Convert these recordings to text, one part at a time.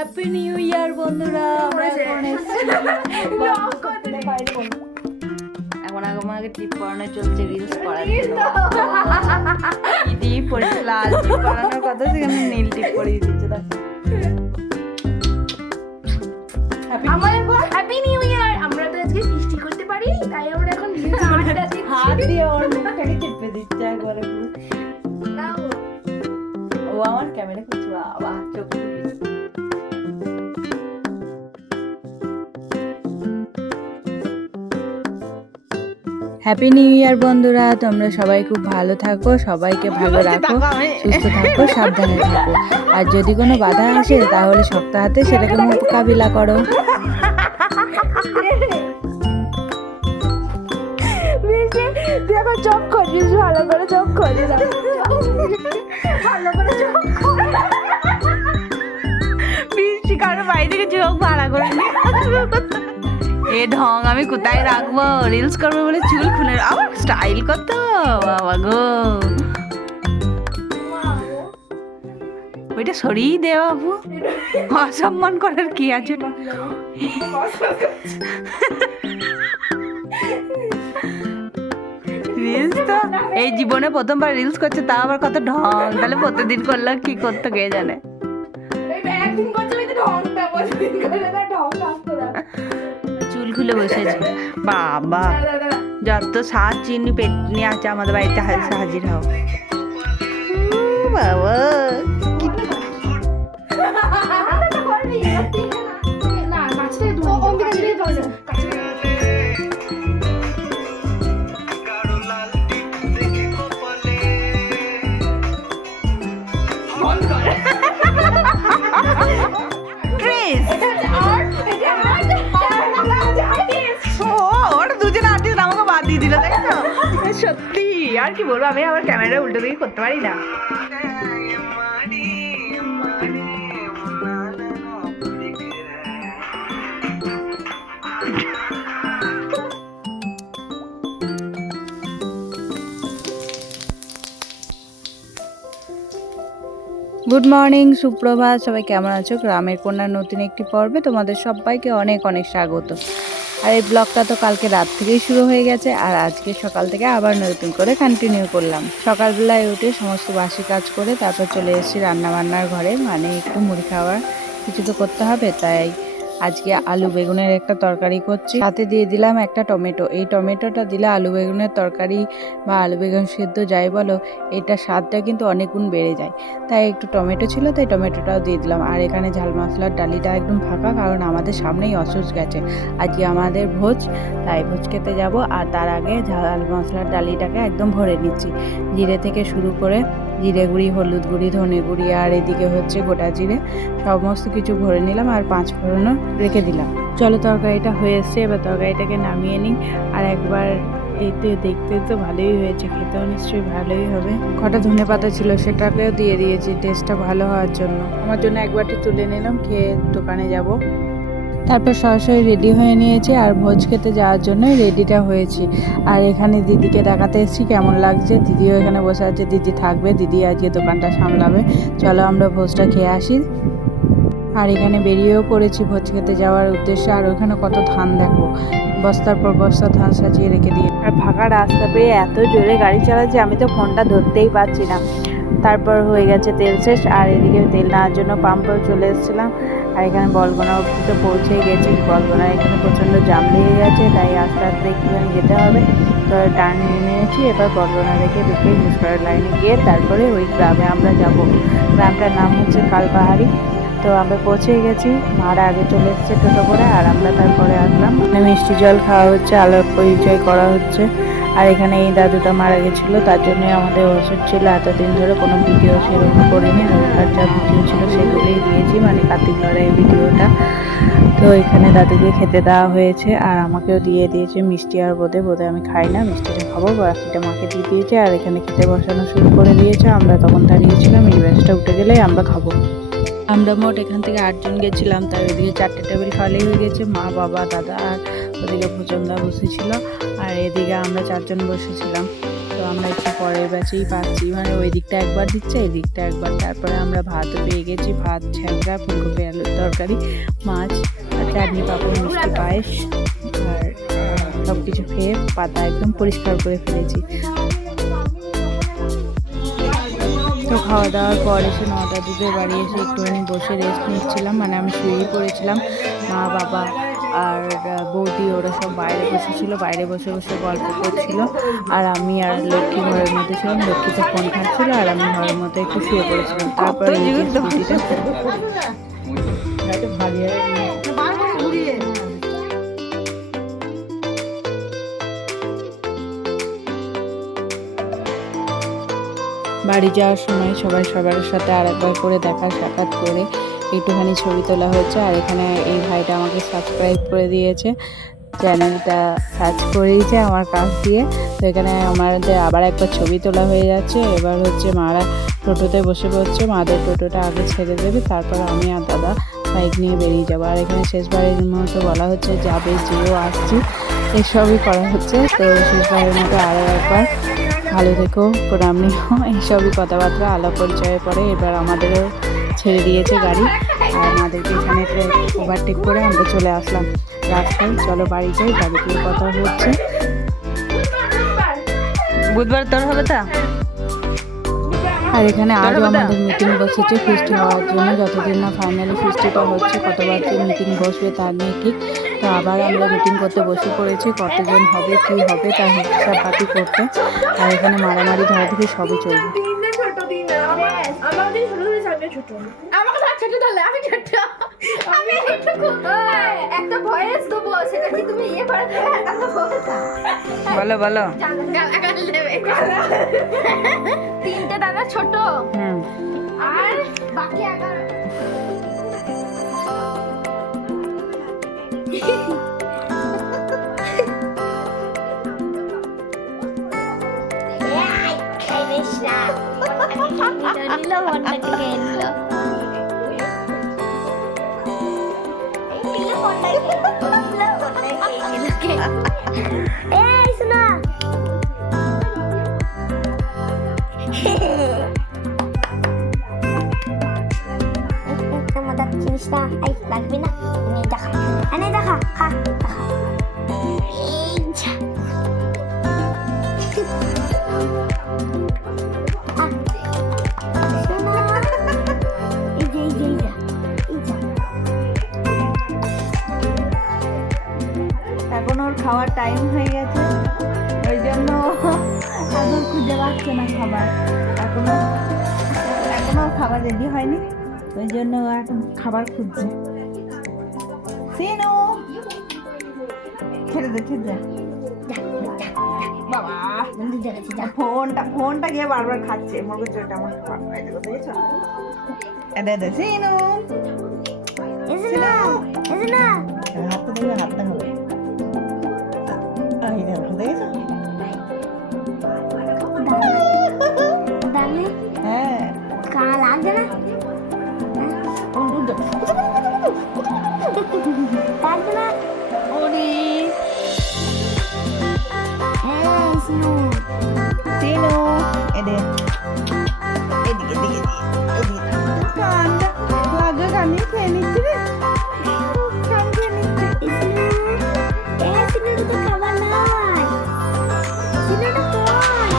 Happy new year বন্ধুরা। আমরা এখন এখন আগে আমাকে টিপ পরানো চলছে রিলস করার টিপ পড়েছে লাল টিপ পরানোর কথা সেখানে নীল টিপ পরিয়ে দিচ্ছে আমাদের হ্যাপি নিউ ইয়ার আমরা তো আজকে ফিস্টি করতে পারি তাই আমরা এখন reels বানাতে আছি। হাত দিয়ে ওর মুখটাকে টিপে দিচ্ছে একবারে ও আমার ক্যামেরা করছে বাবা চোখ হ্যাপি নিউ ইয়ার বন্ধুরা। তোমরা সবাই খুব ভালো থাকো সবাইকে ভালো রাখো সুস্থ থাকো সাবধানে থাকো। আর যদি কোনো বাধা আসে তাহলে শক্ত হাতে সেটাকে মোকাবিলা করো। চোখ ভালো করে চোখ করে দাও ভালো করে চোখ করে বৃষ্টি কারও বাড়ি থেকে চোখ ভাড়া করে এ ঢং, আমি কোথায় রাখব? রিলস করব বলে চুল খুলে আবার স্টাইল কত? বাবা গো। ওইটা সরিয়ে দে বাবু। অসম্মান করার কি আছে? ওটা? রিলস তো এই জীবনে প্রথমবার রিলস করছে তা আবার কত ঢং। তাহলে প্রতিদিন করলে কি করতো কে জানে? একদিন করছে ঢংটা, প্রতিদিন করলে ঢং খুলে বসেছে বাবা। যত সাজ চিনি পেটনি আছে আমাদের বাড়িতে হাজির হও বাবা আর কি বলব, আমি আমার ক্যামেরা উল্টো দিকে করতে পারি না। গুড মর্নিং সুপ্রভাত। সবাই কেমন আছো? গ্রামের কন্যার নতুন একটি পর্বে তোমাদের সবাইকে অনেক অনেক স্বাগত। আর এই ব্লগটা তো কালকে রাত থেকেই শুরু হয়ে গেছে, আর আজকে সকাল থেকে আবার নতুন করে কন্টিনিউ করলাম। সকালবেলায় উঠে সমস্ত বাসি কাজ করে তারপর চলে এসেছি রান্নাবান্নার ঘরে মানে একটু মুড়ি খাওয়ার কিছু তো করতে হবে, তাই আজকে আলু বেগুনের একটা তরকারি করছি। সাথে দিয়ে দিলাম একটা টমেটো। এই টমেটোটা দিলে আলু বেগুনের তরকারি বা আলু বেগুন সেদ্ধ যাই বলো, এটা স্বাদটা কিন্তু অনেক গুণ বেড়ে যায়। তাই একটু টমেটো ছিল, তাই টমেটোটাও দিয়ে দিলাম। আর এখানে ঝাল মশলার ডালিটা একদম ফাঁকা, কারণ আমাদের সামনেই অসুস গেছে। আজকে আমাদের ভোজ, তাই ভোজ খেতে যাব। আর তার আগে ঝাল মশলার ডালিটাকে একদম ভরে নিচ্ছি। জিরে থেকে শুরু করে জিরে গুঁড়ি, হলুদ গুঁড়ি, ধনে গুঁড়ি আর এদিকে হচ্ছে গোটা জিরে। সমস্ত কিছু ভরে নিলাম আর পাঁচ ফোড়নও রেখে দিলাম। চলো তরকারিটা হয়ে এসছে, এবার তরকারিটাকে নামিয়ে নিই। আর একবার এতে দেখতে তো ভালোই হয়েছে, খেতেও নিশ্চয়ই ভালোই হবে। কটা ধনে পাতা ছিল সেটাকেও দিয়ে দিয়েছি টেস্টটা ভালো হওয়ার জন্য। আমার জন্য একবারটি তুলে নিলাম, খেয়ে দোকানে যাব। তারপর সরাসরি রেডি হয়ে নিয়েছি আর ভোজ খেতে যাওয়ার জন্য রেডিটা হয়েছি। আর এখানে দিদিকে দেখাতে এসেছি, কেমন লাগছে? দিদিও এখানে বসে আছে, দিদি থাকবে, দিদি আজকে দোকানটা সামলাবে। চলো আমরা ভোজটা খেয়ে আসি। আর এখানে বেরিয়েও পড়েছি ভোজ খেতে যাওয়ার উদ্দেশ্যে। আর ওখানে কত ধান দেখো। বস্তার পর বস্তা ধান সাজিয়ে রেখে দিয়ে আর ফাঁকা রাস্তা পেয়ে এত জোরে গাড়ি চালাচ্ছে, আমি তো ফোনটা ধরতেই পারছি না। তারপর হয়ে গেছে তেল শেষ, আর এদিকে তেল নেওয়ার জন্য পাম্পেও চলে এসেছিলাম। আর এখানে বলগোনা অবধি তো পৌঁছেই গেছি। বলগোনা এখানে প্রচণ্ড জাম লেগে গেছে, তাই আস্তে আস্তে একটুখানি যেতে হবে। তো টার্ন নিয়ে নিয়েছি, এবার বলগোনা থেকে দেখে ঘুষপাড়ার লাইনে গিয়ে তারপরে ওই গ্রামে আমরা যাব। গ্রামটার নাম হচ্ছে কালপাহাড়ি। তো আমরা পৌঁছে গেছি মারা আগে চলে এসেছে টোটো করে আর আমরা তারপরে আসলাম। মিষ্টি জল খাওয়া হচ্ছে আলোর পরিচয় করা হচ্ছে। আর এখানে এই দাদুটা মারা গেছিল, তার জন্য আমাদের ওষুধ ছিল, এতদিন ধরে কোনো ভিডিও সেরকম করিনি আগেকার যা ভিডিও ছিল সেগুলোই দিয়েছি মানে কার্তিক লড়াই ভিডিওটা তো এখানে দাদুকে খেতে দেওয়া হয়েছে, আর আমাকেও দিয়ে দিয়েছে, মিষ্টি আর বোধে বোধে আমি খাই না, মিষ্টিটা খাব, বাকিটা মাকে দিয়ে দিয়েছে, আর এখানে খেতে বসানো শুরু করে দিয়েছে, আমরা তখন দাঁড়িয়েছিলাম এই ব্যাসটা উঠে গেলেই আমরা খাব। আমরা মোট এখান থেকে আটজন গেছিলাম, তাই ওইদিকে চারটে টেবিল খালি হয়ে গেছে, মা, বাবা, দাদা আর ওদিকে ভোজনদা বসেছিল আর এদিকে আমরা চারজন বসেছিলাম। তো আমরা একটু পরের ব্যাচেই পাচ্ছি। মানে ওই দিকটা একবার দিচ্ছে, এই দিকটা একবার। তারপরে আমরা ভাতও পেয়ে গেছি। ভাত ছ্যাঁচড়া ফুলকপি আলুর তরকারি, মাছ আর চাটনি, পাপড়, মিষ্টি, পায়েস আর সব কিছু খেয়ে পাতা একদম পরিষ্কার করে ফেলেছি। তো খাওয়া দাওয়ার পর এসে নটা দুধে বাড়ি এসে একটুখানি বসে রেস্ট নিচ্ছিলাম। মানে আমি শুয়েই পড়েছিলাম। মা, বাবা আর বৌদি, ওরা সব বাইরে বসেছিল, বাইরে বসে বসে গল্প করছিল। আর আমি আর লক্ষ্মী ঘরের মধ্যে ছিলাম, লক্ষ্মী তো ফোন খাচ্ছিল আর আমি ঘরের মধ্যে একটু শুয়ে পড়েছিলাম। তারপরে বাড়ি যাওয়ার সময় সবাই সবার সাথে আরেকবার করে দেখা, সাক্ষাৎ করে একটুখানি ছবি তোলা হচ্ছে আর এখানে এই ভাইটা আমাকে সাবস্ক্রাইব করে দিয়েছে। চ্যানেলটা সার্চ করে দিয়েছে আমার কাছ দিয়ে। তো এখানে আমাদের আবার একবার ছবি তোলা হয়ে যাচ্ছে। এবার হচ্ছে মারা টোটোতে বসে পড়ছে। মাদের টোটোটা আগে ছেড়ে দেবে, তারপর আমি আর দাদা বাইক নিয়ে বেরিয়ে যাব। আর এখানে শেষবারের মতো বলা হচ্ছে যাবে, যেও আসছি। এসবই করা হচ্ছে। তো শেষবারের মতো আরও একবার ভালো থেকো, প্রণাম নিও। এইসবই কথাবার্তা আলাপ পরিচয়ের পরে এবার আমাদেরও ছেড়ে দিয়েছে গাড়ি। আর আমাদেরকে এখানে ওভারটেক করে আমরা চলে আসলাম রাস্তায়। চলো বাড়ি যাই বাড়ি গিয়ে কথা হচ্ছে। বুধবার তোর হবে তা? আর এখানে আজও আমাদের মিটিং বসেছে ফিস্টি হওয়ার জন্য। যতদিন না ফাইনালি ফিস্টিটা হচ্ছে কতবার যে মিটিং বসবে তার নিয়ে ঠিক। তো আবার আমরা মিটিং করতে বসে পড়েছি কতজন হবে কি হবে তার হিসাব পাতি করতে। আর এখানে মারামারি ধরাধরি সবই চলবে। ছোট। ছোট আমাকে তো ছোট তাহলে আমি ছোট। আমি একটা ভয়েস দেবো সেটা কি তুমি ইয়ে করে দেবে? একটা বলতা বলো বলো। তিনটে দাদা ছোট। আর বাকি এগারো। এই শোনা মজা চিনিস না এই লাগবে না এনে দেখা এনে দেখা খা দেখা এই ওই জন্য এখন খাবার খুঁজছে। সিনু! খেতে দে খেতে দে। বাবা। ফোনটা ফোনটা গিয়ে বারবার খাচ্ছে। মগজ ওটা আমার দেখেছ? এটা দে সিনু! স্নোটা তো খাবার নয় স্নোটা কই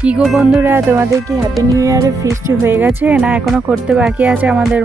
কি গো বন্ধুরা, তোমাদের কি হ্যাপি নিউ ইয়ারের ফিস্ট হয়ে গেছে? না, এখনও করতে বাকি আছে আমাদের